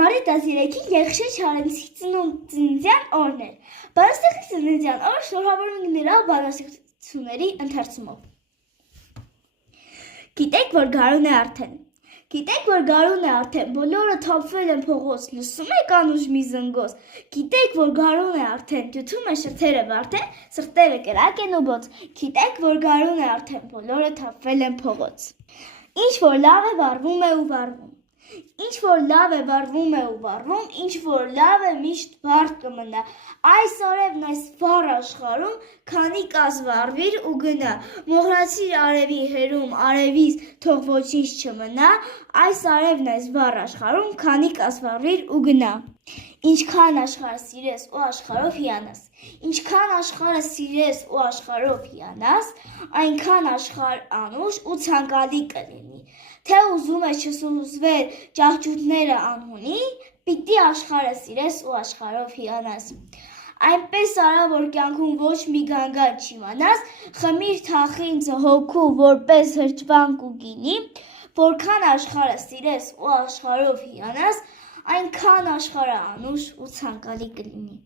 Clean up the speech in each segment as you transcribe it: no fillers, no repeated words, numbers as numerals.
Մարտի 13-ին Եղիշե Չարենցի ծննդյան օրն էր։ Բանաստեղծի ծննդյան օրը շնորհավորում ենք նրա բանաստեղծությունների ընթերցումով։ Գիտեք, որ գարուն է արդեն։ Գիտեք, որ գարուն է արդեն, բոլորը թափվել են փողոց, լսում եք անուշ մի զնգոց։ Գիտեք, որ գարուն է արդեն, դյութում է շթերը վարդեն, սրտերը կրակ են ու բոց։ Գիտեք, որ գարուն է արդեն, բոլորը թափվել են փողոց։ Ինչ որ լավ է վարվում է ու վարվում։ Ինչ որ լավ է վարվում է ու վարվում, ինչ որ լավ է միշտ վարդ կմնա։ Այս արևն այս վառ աշխարհում, քանի կազվարվիր ու գնա։ Մոռացիր արևի հերում, արևից թող ոչինչ չմնա։ Այս արևն այս վառ աշխարհում, քանի կազվարվիր ու գնա։ Ինչքան աշխարհը սիրես ու աշխարհով հիանաս։ Ինչքան աշխարհը սիրես ու աշխարհով հիանաս, այնքան աշխարհ անուշ ու ցանկալի կլինի։ Թե ուզում ես չսուզվել ճահճուտները անհունի, պիտի աշխարհը սիրես ու աշխարհով հիանաս։ Այնպես արա, որ կյանքում ոչ մի գանգատ չիմանաս, խմիր թախին հոգու որպես հրճվանք ու գինի, որքան աշխարհը սիրես ու աշխարհով հիանաս, այնքան աշխարհը անուշ ու ցանկալի կլինի։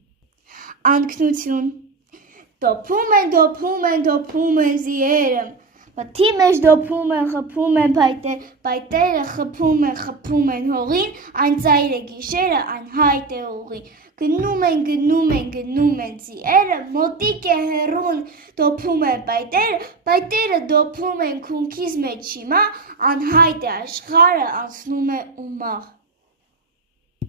Անկնություն։ Դոփում են զիերը, մթի մեջ դոփում են, խփում են փայտերը, խփում են հողին, այն ծայրը գիշերը, այն հայտ է ուղին։ Գնում են զիերը, մոտիկ է հեռուն, դոփում են պայտերը դոփում են քունքիս մեջ հիմա, անհայտ է աշխարհը, անցնում է ու մահ։